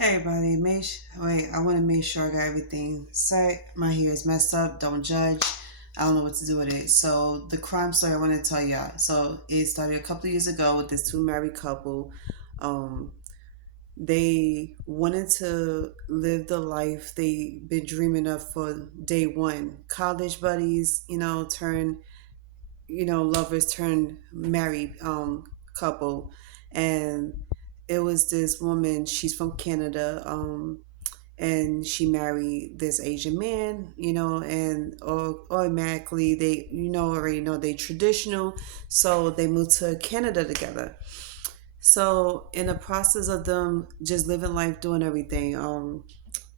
Hey everybody, wait, I want to make sure I got everything set. My hair is messed up. Don't judge. I don't know what to do with it. So the crime story I want to tell y'all. So it started a couple of years ago with this two married couple. Um, they wanted to live the life they been dreaming of for day one. College buddies, lovers turned married couple, and it was this woman. She's from Canada, and she married this Asian man, and automatically they, already know they traditional, so they moved to Canada together. So in the process of them just living life, doing everything,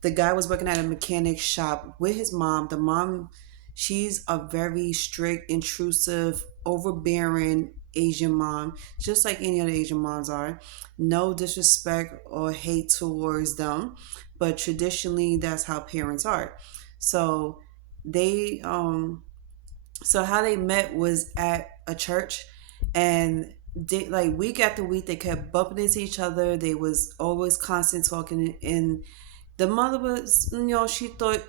the guy was working at a mechanic shop with his mom. The mom, she's a very strict, intrusive, overbearing Asian mom, just like any other Asian moms are. No disrespect or hate towards them, but traditionally that's how parents are. So they so how they met was at a church, and they, like, week after week they kept bumping into each other. They was always constant talking, and the mother was, she thought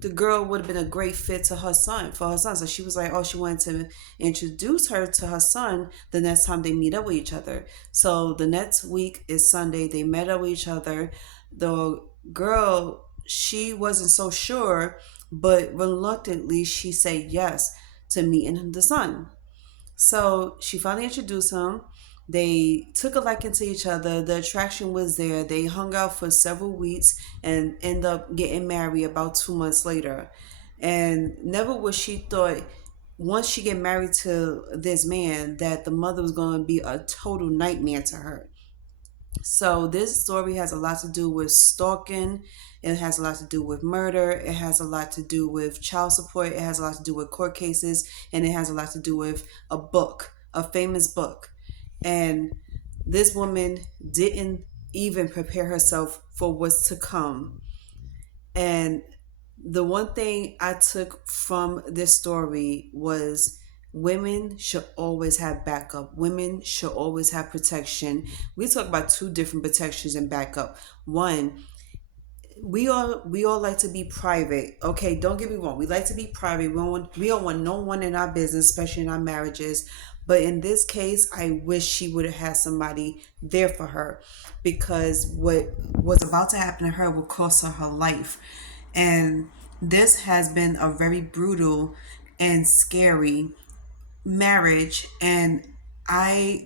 the girl would have been a great fit to her son, for her son. So she was like, oh, she wanted to introduce her to her son the next time they meet up with each other. So the next week is Sunday. They met up with each other. The girl, she wasn't so sure, but reluctantly she said yes to meeting the son. So she finally introduced him. They took a liking to each other. The attraction was there. They hung out for several weeks and end up getting married about 2 months later. And never was she thought, once she get married to this man, that the mother was going to be a total nightmare to her. So this story has a lot to do with stalking. It has a lot to do with murder. It has a lot to do with child support. It has a lot to do with court cases, and it has a lot to do with a book, a famous book. And this woman didn't even prepare herself for what's to come. And the one thing I took from this story was women should always have backup. Women should always have protection. We talk about two different protections and backup. One, we all like to be private. Okay, don't get me wrong. We like to be private. We don't want no one in our business, especially in our marriages. But in this case, I wish she would have had somebody there for her, because what was about to happen to her would cost her her life. And this has been a very brutal and scary marriage. And I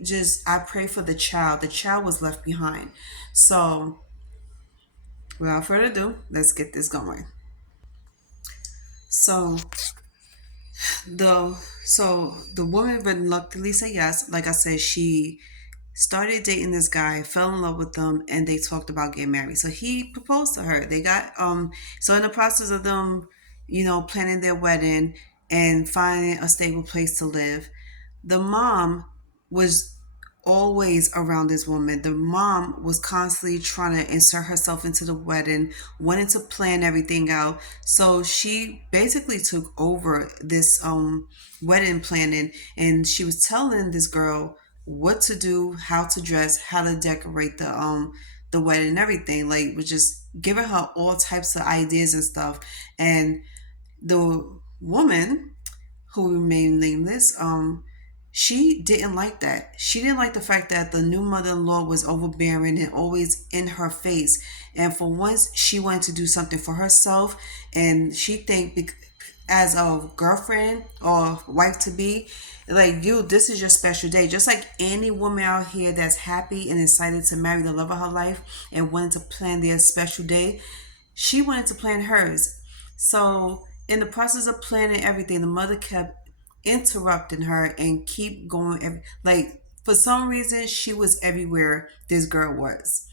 pray for the child. The child was left behind. So without further ado, let's get this going. So the the woman reluctantly said yes. Like I said, she started dating this guy, fell in love with him, and they talked about getting married. So he proposed to her. They got so in the process of them, planning their wedding and finding a stable place to live, the mom was always around this woman. The mom was constantly trying to insert herself into the wedding, wanted to plan everything out. So she basically took over this wedding planning, and she was telling this girl what to do, how to dress, how to decorate the wedding and everything. Like, was just giving her all types of ideas and stuff. And the woman, who remained nameless, she didn't like that. She didn't like the fact that the new mother-in-law was overbearing and always in her face. And for once, she wanted to do something for herself, and she think, as a girlfriend or wife to be, like, you, this is your special day. Just like any woman out here that's happy and excited to marry the love of her life and wanted to plan their special day, she wanted to plan hers. So in the process of planning everything, the mother kept interrupting her and keep going. Like, for some reason, she was everywhere this girl was.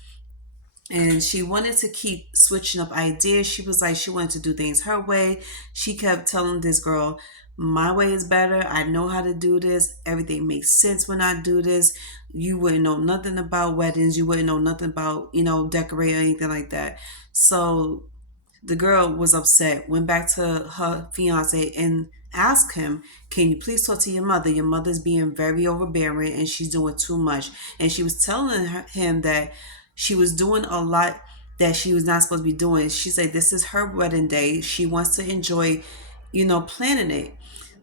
And she wanted to keep switching up ideas. She was like, she wanted to do things her way. She kept telling this girl, my way is better. I know how to do this. Everything makes sense when I do this. You wouldn't know nothing about weddings. You wouldn't know nothing about, decorating or anything like that. So the girl was upset, went back to her fiance and asked him, can you please talk to your mother? Your mother's being very overbearing and she's doing too much. And she was telling him that she was doing a lot that she was not supposed to be doing. She said this is her wedding day. She wants to enjoy, planning it.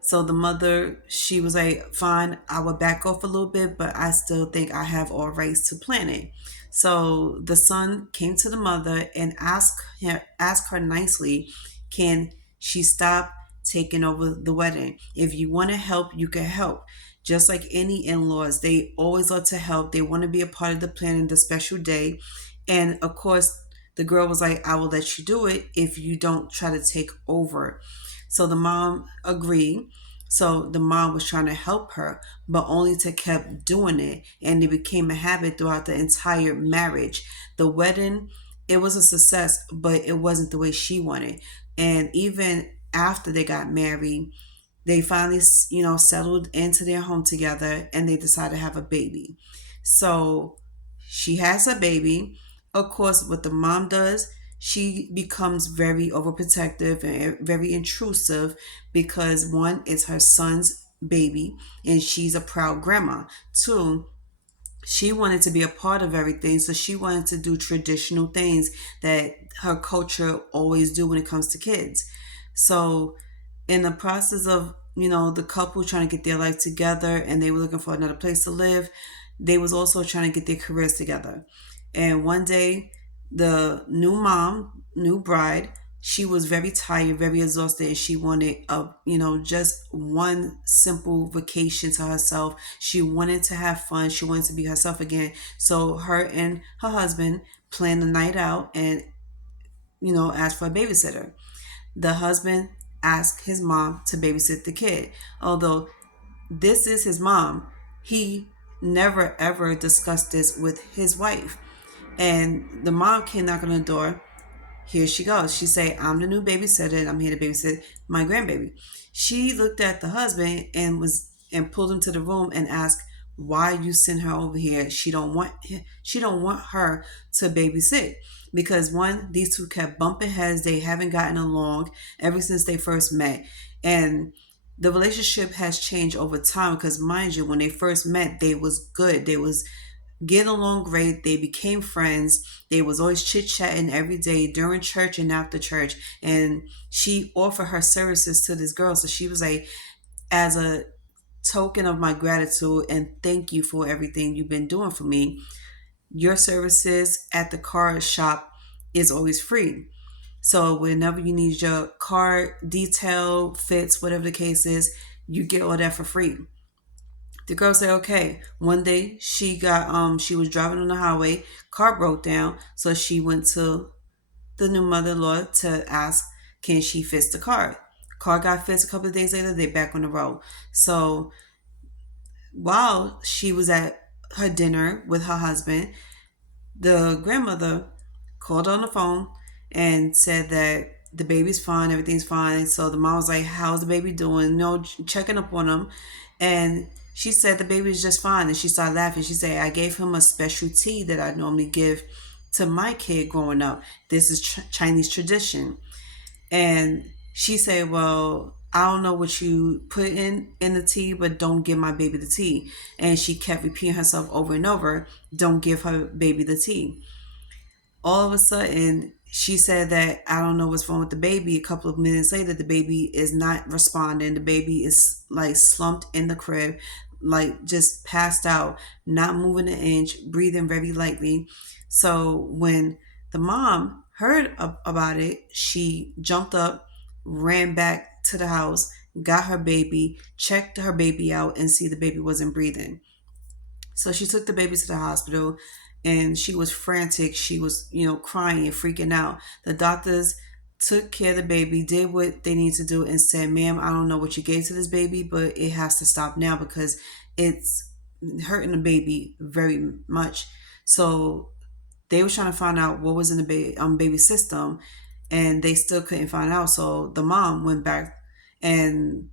So the mother, she was like, fine, I will back off a little bit, but I still think I have all rights to plan it. So the son came to the mother and asked her nicely, can she stop taking over the wedding? If you want to help, you can help. Just like any in-laws, they always love to help. They want to be a part of the planning, the special day. And of course, the girl was like, I will let you do it if you don't try to take over. So the mom agreed. So the mom was trying to help her, but only to kept doing it. And it became a habit throughout the entire marriage. The wedding, it was a success, but it wasn't the way she wanted. And even after they got married, they finally, settled into their home together and they decided to have a baby. So she has a baby. Of course, what the mom does, she becomes very overprotective and very intrusive because one, it's her son's baby and she's a proud grandma. Two, she wanted to be a part of everything, so she wanted to do traditional things that her culture always do when it comes to kids. So in the process of, the couple trying to get their life together and they were looking for another place to live, they was also trying to get their careers together. And one day, the new mom, new bride, she was very tired, very exhausted, and she wanted just one simple vacation to herself. She wanted to have fun. She wanted to be herself again. So her and her husband planned a night out and asked for a babysitter. The husband asked his mom to babysit the kid. Although this is his mom, he never ever discussed this with his wife. And the mom came knock on the door. Here she goes. She say, I'm the new babysitter and I'm here to babysit my grandbaby. She looked at the husband and pulled him to the room and asked, why you send her over here? She don't want her to babysit. Because one, these two kept bumping heads. They haven't gotten along ever since they first met. And the relationship has changed over time because mind you, when they first met, they was good. They was getting along great. They became friends. They was always chit-chatting every day during church and after church. And she offered her services to this girl. So she was like, as a token of my gratitude and thank you for everything you've been doing for me, your services at the car shop is always free. So whenever you need your car detail, fits, whatever the case is, you get all that for free. The girl said, okay. One day she was driving on the highway, car broke down, so she went to the new mother-in-law to ask, can she fix the car? Car got fixed a couple of days later, they back on the road. So while she was at her dinner with her husband, the grandmother called on the phone and said that the baby's fine, everything's fine. So the mom was like, how's the baby doing? Checking up on him. And she said the baby is just fine. And she started laughing. She said, I gave him a special tea that I normally give to my kid growing up. This is Chinese tradition. And she said, well, I don't know what you put in the tea, but don't give my baby the tea. And she kept repeating herself over and over, don't give her baby the tea. All of a sudden, she said that I don't know what's wrong with the baby. A couple of minutes later, the baby is not responding. The baby is like slumped in the crib, like just passed out, not moving an inch, breathing very lightly. So when the mom heard about it, she jumped up, ran back to the house, got her baby, checked her baby out, and see the baby wasn't breathing. So she took the baby to the hospital and she was frantic. She was, crying and freaking out. The doctors took care of the baby, did what they need to do, and said, ma'am, I don't know what you gave to this baby, but it has to stop now because it's hurting the baby very much. So they were trying to find out what was in the baby system and they still couldn't find out. So the mom went back and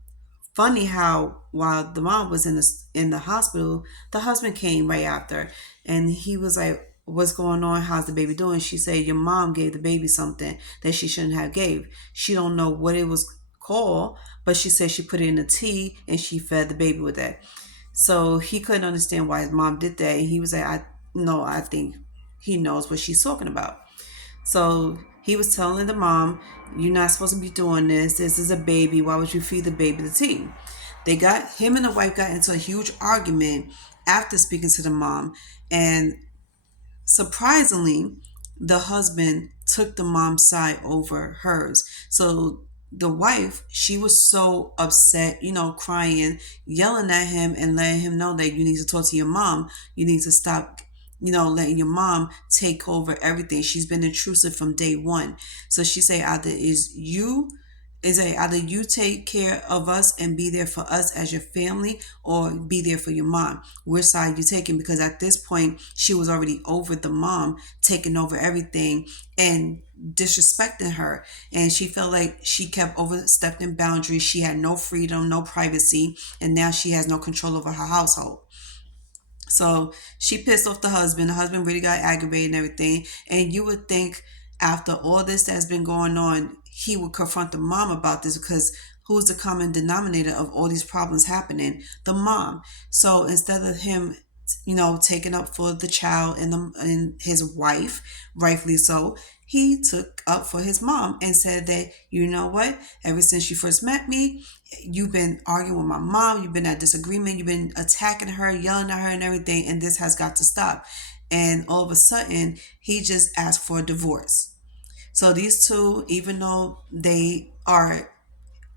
funny how while the mom was in the hospital, the husband came right after, and he was like, "What's going on? How's the baby doing?" She said, "Your mom gave the baby something that she shouldn't have gave. She don't know what it was called, but she said she put it in a tea and she fed the baby with that." So he couldn't understand why his mom did that, and he was like, "I no, I think he knows what she's talking about." So he was telling the mom, "You're not supposed to be doing this. This is a baby. Why would you feed the baby the tea?" They got him and the wife got into a huge argument after speaking to the mom, and surprisingly, the husband took the mom's side over hers. So the wife, she was so upset, crying, yelling at him and letting him know that you need to talk to your mom. You need to stop, letting your mom take over everything. She's been intrusive from day one. So she said, either you take care of us and be there for us as your family, or be there for your mom. Which side you taking? Because at this point she was already over the mom taking over everything and disrespecting her, and she felt like she kept overstepping boundaries. She had no freedom, no privacy, and now she has no control over her household. So she pissed off the husband. The husband really got aggravated and everything. And you would think after all this that's been going on, he would confront the mom about this, because who's the common denominator of all these problems happening? The mom. So instead of him, taking up for the child and his wife, rightfully so, he took up for his mom and said that, you know what, ever since you first met me, you've been arguing with my mom, you've been at disagreement, you've been attacking her, yelling at her and everything, and this has got to stop. And all of a sudden, he just asked for a divorce. So these two, even though they are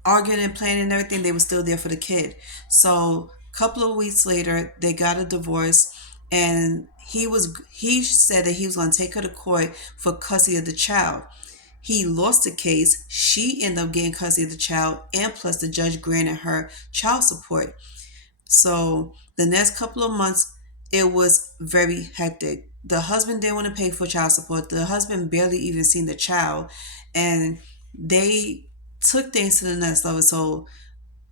arguing and planning and everything, they were still there for the kid. So a couple of weeks later, they got a divorce, and he said that he was going to take her to court for custody of the child. He lost the case. She ended up getting custody of the child, and plus the judge granted her child support. So the next couple of months, it was very hectic. The husband didn't want to pay for child support. The husband barely even seen the child, and they took things to the next level. So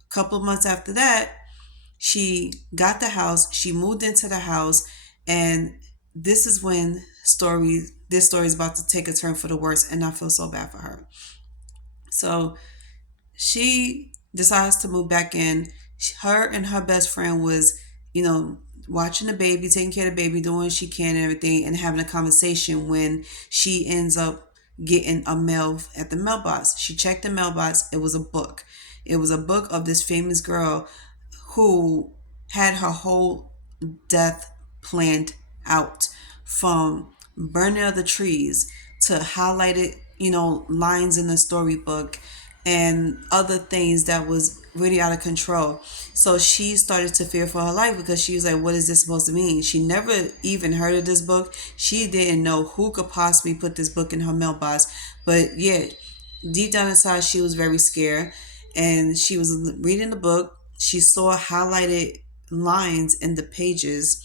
a couple of months after that, she got the house. She moved into the house, and this is when this story is about to take a turn for the worse, and I feel so bad for her. So she decides to move back in. Her and her best friend was, you know, watching the baby, taking care of the baby, doing what she can and everything, and having a conversation when she ends up getting a mail at the mailbox. She checked the mailbox. It was a book. It was a book of this famous girl who had her whole death planned out, from burning of the trees to highlighted, lines in the storybook and other things that was really out of control. So she started to fear for her life, because she was like, what is this supposed to mean? She never even heard of this book. She didn't know who could possibly put this book in her mailbox. But yeah, deep down inside, she was very scared. And she was reading the book. She saw highlighted lines in the pages,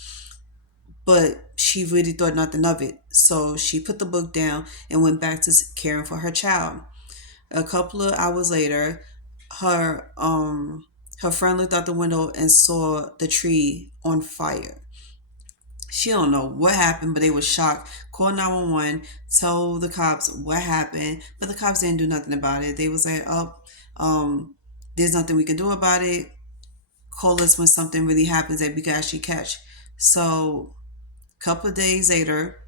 but she really thought nothing of it. So she put the book down and went back to caring for her child. A couple of hours later, her her friend looked out the window and saw the tree on fire. She don't know what happened, but they were shocked. Called 911, told the cops what happened, but the cops didn't do nothing about it. They was like, oh, there's nothing we can do about it. Call us when something really happens that we can actually catch. So a couple of days later,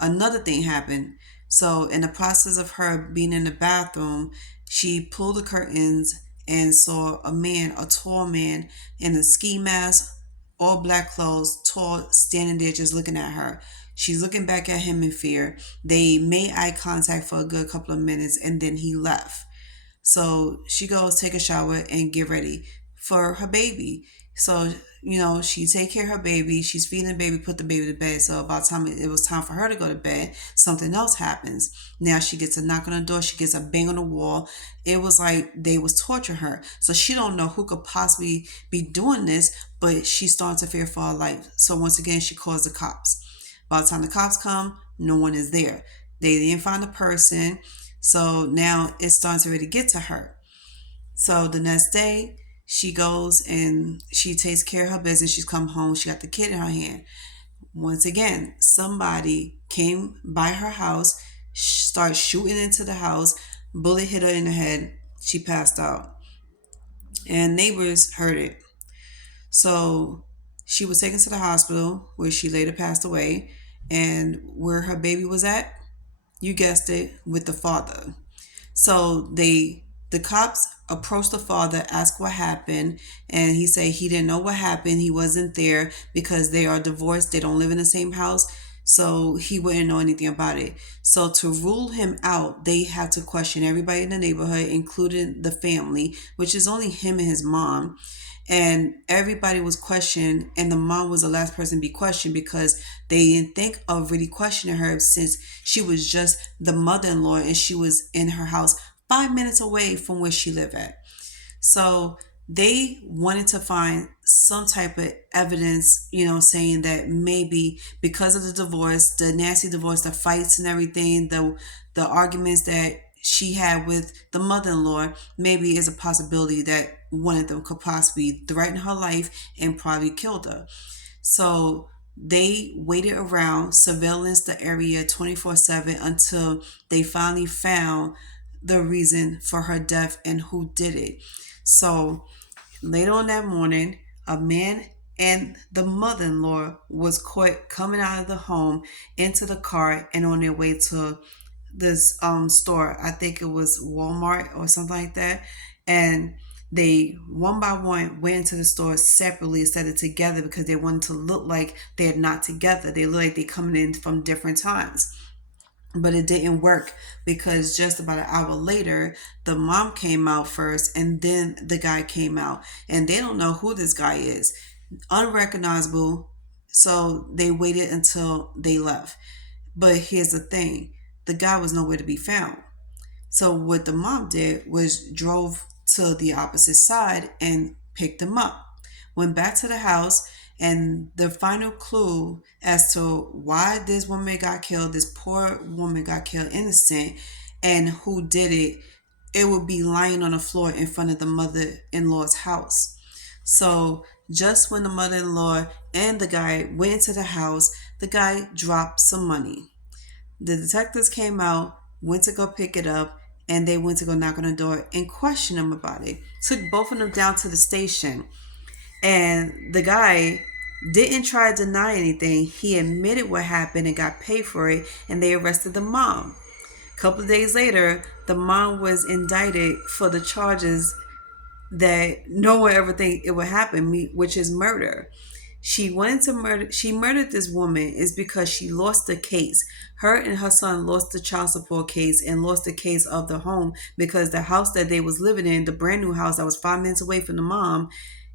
another thing happened. So, in the process of her being in the bathroom, she pulled the curtains and saw a man, a tall man, in a ski mask, all black clothes, tall, standing there just looking at her. She's looking back at him in fear. They made eye contact for a good couple of minutes, and then he left. So she goes take a shower and get ready for her baby. So, she take care of her baby. She's feeding the baby, put the baby to bed. So about time it was time for her to go to bed, something else happens. Now she gets a knock on the door. She gets a bang on the wall. It was like they was torturing her. So she don't know who could possibly be doing this, but she's starting to fear for her life. So once again, she calls the cops. By the time the cops come, no one is there. They didn't find the person. So now it's starting to really get to her. So the next day, she goes and she takes care of her business. She's come home. She got the kid in her hand. Once again, somebody came by her house, started shooting into the house. Bullet hit her in the head. She passed out. And neighbors heard it. So she was taken to the hospital, where she later passed away. And where her baby was at? You guessed it, with the father. So the cops approached the father, asked what happened, and he said he didn't know what happened. He wasn't there because they are divorced. They don't live in the same house. So he wouldn't know anything about it. So to rule him out, they had to question everybody in the neighborhood, including the family, which is only him and his mom. And everybody was questioned, and the mom was the last person to be questioned because they didn't think of really questioning her since she was just the mother-in-law and she was in her house 5 minutes away from where she lived at. So they wanted to find some type of evidence, saying that maybe because of the divorce, the nasty divorce, the fights and everything, the arguments that she had with the mother-in-law, maybe is a possibility that one of them could possibly threaten her life and probably killed her. So they waited around, surveillance the area 24/7 until they finally found the reason for her death and who did it. So later on that morning, a man and the mother-in-law was caught coming out of the home into the car and on their way to this store. I think it was Walmart or something like that. And they one by one went into the store separately instead of together because they wanted to look like they're not together. They look like they're coming in from different times. But it didn't work because just about an hour later, the mom came out first and then the guy came out. And they don't know who this guy is. Unrecognizable. So they waited until they left. But here's the thing, the guy was nowhere to be found. So what the mom did was drove to the opposite side and picked him up. Went back to the house, and the final clue as to why this woman got killed, this poor woman got killed innocent, and who did it, it would be lying on the floor in front of the mother-in-law's house. So just when the mother-in-law and the guy went into the house, the guy dropped some money. The detectives came out, went to go pick it up, and they went to go knock on the door and question them about it. Took both of them down to the station. And the guy didn't try to deny anything. He admitted what happened and got paid for it, and they arrested the mom. A couple of days later, the mom was indicted for the charges that no one ever think it would happen, which is murder. She murdered this woman is because she lost the case. Her and her son lost the child support case and lost the case of the home because the house that they was living in, the brand new house that was 5 minutes away from the mom,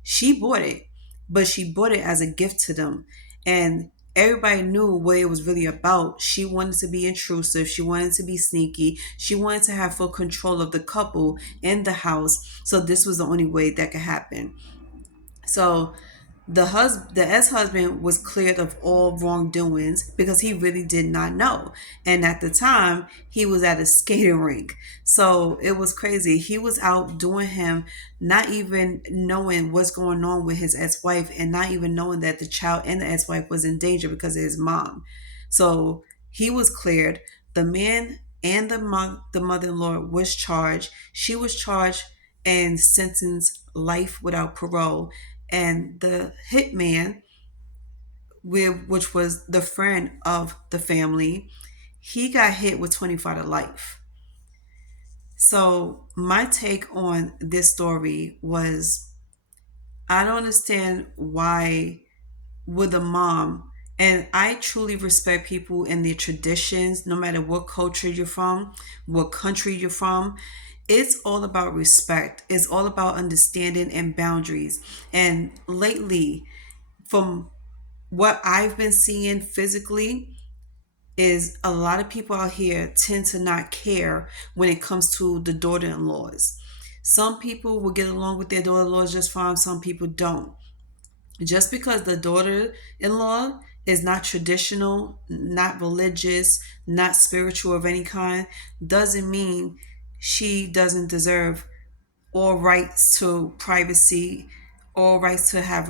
she bought it, but she bought it as a gift to them. And everybody knew what it was really about. She wanted to be intrusive. She wanted to be sneaky. She wanted to have full control of the couple in the house. So this was the only way that could happen. So the ex-husband was cleared of all wrongdoings because he really did not know. And at the time, he was at a skating rink. So it was crazy. He was out doing him, not even knowing what's going on with his ex-wife and not even knowing that the child and the ex-wife was in danger because of his mom. So he was cleared. The man and the mother-in-law was charged. She was charged and sentenced life without parole. And the hitman, which was the friend of the family, he got hit with 25 to life. So my take on this story was, I don't understand why with a mom, and I truly respect people and their traditions, no matter what culture you're from, what country you're from. It's all about respect. It's all about understanding and boundaries. And lately, from what I've been seeing physically, is a lot of people out here tend to not care when it comes to the daughter-in-laws. Some people will get along with their daughter-in-laws just fine, some people don't. Just because the daughter-in-law is not traditional, not religious, not spiritual of any kind, doesn't mean she doesn't deserve all rights to privacy, all rights to have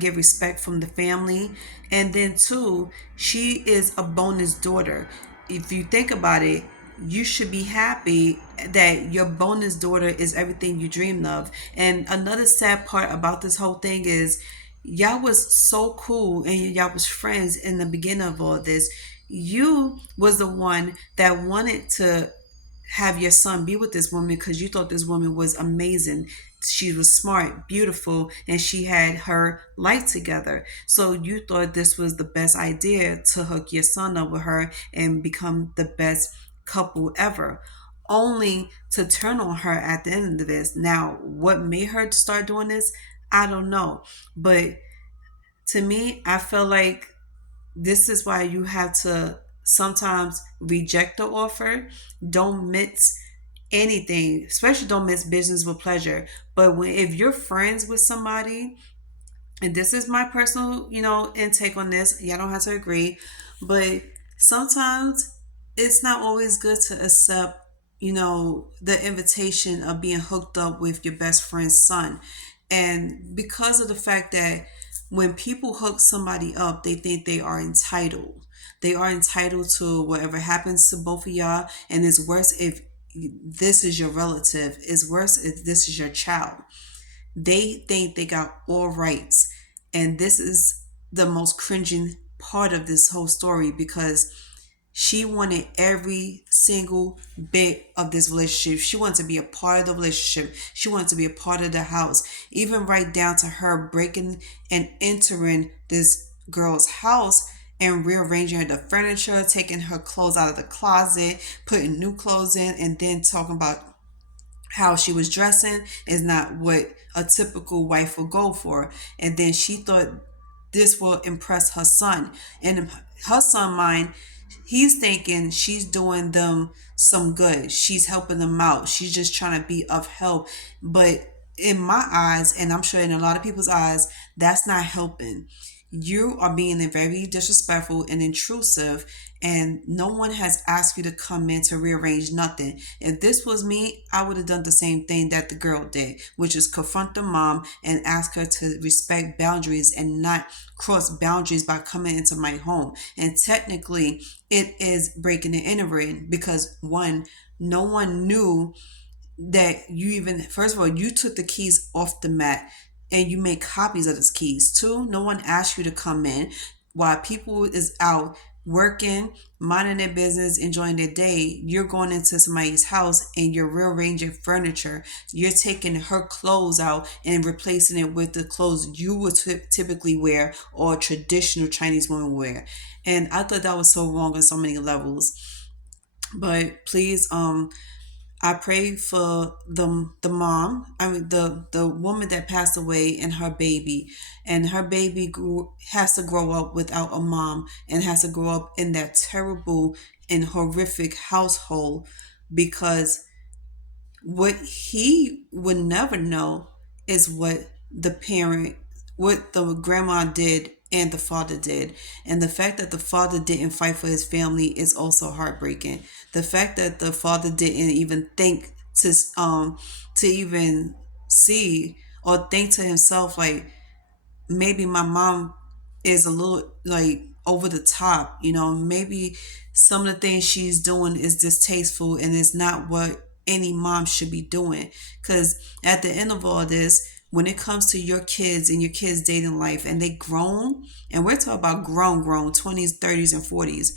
give respect from the family. And then two, she is a bonus daughter. If you think about it, you should be happy that your bonus daughter is everything you dreamed of. And another sad part about this whole thing is y'all was so cool and y'all was friends in the beginning of all this. You was the one that wanted to have your son be with this woman because you thought this woman was amazing. She was smart, beautiful, and she had her life together. So you thought this was the best idea to hook your son up with her and become the best couple ever. Only to turn on her at the end of this. Now, what made her start doing this? I don't know. But to me, I feel like this is why you have to sometimes reject the offer. Don't mix anything, especially don't mix business with pleasure. But if you're friends with somebody, and this is my personal, intake on this, y'all don't have to agree, but sometimes it's not always good to accept, the invitation of being hooked up with your best friend's son. And because of the fact that when people hook somebody up, they think they are entitled. They are entitled to whatever happens to both of y'all. And it's worse if this is your relative. It's worse if this is your child. They think they got all rights. And this is the most cringing part of this whole story because she wanted every single bit of this relationship. She wanted to be a part of the relationship. She wanted to be a part of the house, even right down to her breaking and entering this girl's house and rearranging the furniture, taking her clothes out of the closet, putting new clothes in, and then talking about how she was dressing is not what a typical wife would go for. And then she thought this will impress her son. And her son mind, he's thinking she's doing them some good. She's helping them out. She's just trying to be of help. But in my eyes, and I'm sure in a lot of people's eyes, that's not helping. You are being very disrespectful and intrusive, and no one has asked you to come in to rearrange nothing. If this was me, I would have done the same thing that the girl did, which is confront the mom and ask her to respect boundaries and not cross boundaries by coming into my home. And technically, it is breaking and entering because one, no one knew that you even, first of all, you took the keys off the mat and you make copies of those keys. Two, no one asked you to come in while people is out working, minding their business, enjoying their day. You're going into somebody's house and you're rearranging furniture. You're taking her clothes out and replacing it with the clothes you would typically wear or traditional Chinese women wear. And I thought that was so wrong on so many levels. But please, I pray for the mom. I mean the woman that passed away and her baby has to grow up without a mom and has to grow up in that terrible and horrific household because what he would never know is what the grandma did and the father did. And the fact that the father didn't fight for his family is also heartbreaking. The fact that the father didn't even think to even see or think to himself like maybe my mom is a little like over the top, maybe some of the things she's doing is distasteful and it's not what any mom should be doing. Because at the end of all this, when it comes to your kids and your kids' dating life and they grown, and we're talking about grown 20s, 30s, and 40s,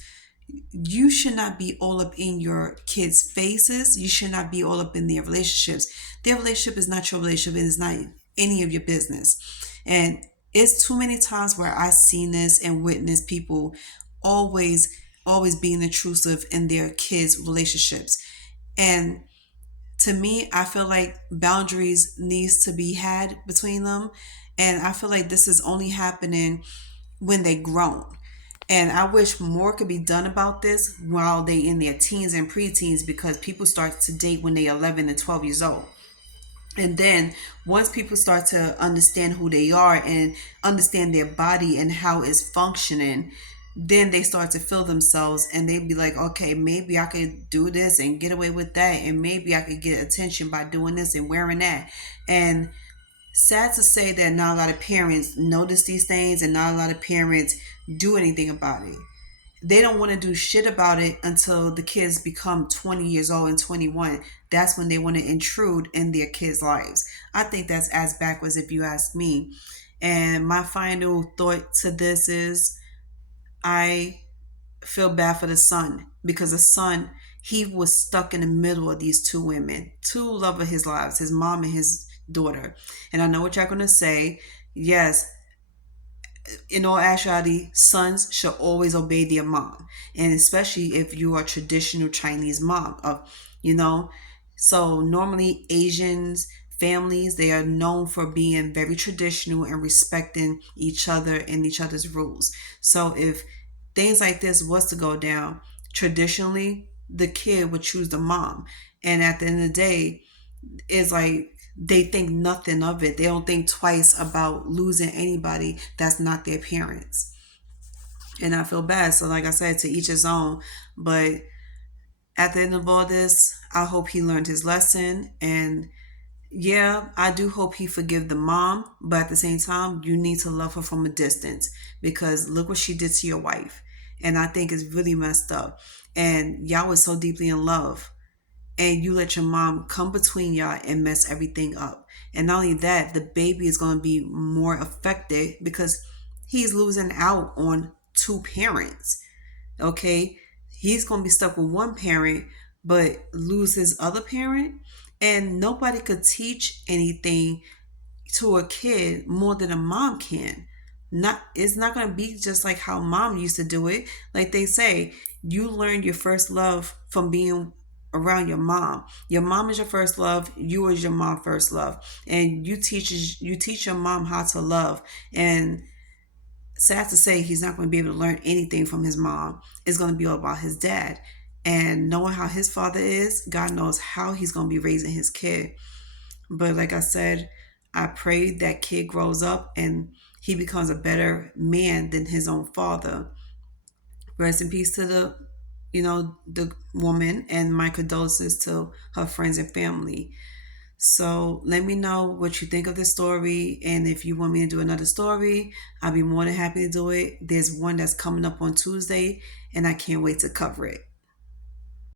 you should not be all up in your kids' faces. You should not be all up in their relationships. Their relationship is not your relationship and it's not any of your business. And it's too many times where I've seen this and witnessed people always, always being intrusive in their kids' relationships. And to me, I feel like boundaries needs to be had between them. And I feel like this is only happening when they grown. And I wish more could be done about this while they in their teens and preteens because people start to date when they're 11 and 12 years old. And then once people start to understand who they are and understand their body and how it's functioning, then they start to feel themselves and they be like, okay, maybe I could do this and get away with that. And maybe I could get attention by doing this and wearing that. And sad to say that not a lot of parents notice these things and not a lot of parents do anything about it. They don't want to do shit about it until the kids become 20 years old and 21. That's when they want to intrude in their kids' lives. I think that's as backwards if you ask me. And my final thought to this is I feel bad for the son, because the son, he was stuck in the middle of these two women, two love of his lives, his mom and his daughter. And I know what you're going to say. Yes, in all actuality, sons should always obey their mom, and especially if you are traditional Chinese mom of, you know. So normally Asians families, they are known for being very traditional and respecting each other and each other's rules. So if things like this was to go down, traditionally the kid would choose the mom, and at the end of the day, it's like they think nothing of it. They don't think twice about losing anybody that's not their parents. And I feel bad. So, like I said, to each his own. But at the end of all this, I hope he learned his lesson. And yeah, I do hope he forgive the mom. But at the same time, you need to love her from a distance, because look what she did to your wife. And I think it's really messed up. And y'all was so deeply in love, and you let your mom come between y'all and mess everything up. And not only that, the baby is going to be more affected because he's losing out on two parents. Okay, he's going to be stuck with one parent but lose his other parent, and nobody could teach anything to a kid more than a mom can. Not, it's not going to be just like how mom used to do it. Like they say, you learn your first love from being around your mom. Your mom is your first love, you is your mom first love, and you teach your mom how to love. And sad to say, he's not going to be able to learn anything from his mom. It's going to be all about his dad. And knowing how his father is, God knows how he's going to be raising his kid. But like I said, I pray that kid grows up and he becomes a better man than his own father. Rest in peace to the woman, and my condolences to her friends and family. So let me know what you think of this story, and if you want me to do another story, I'll be more than happy to do it. There's one that's coming up on Tuesday, and I can't wait to cover it.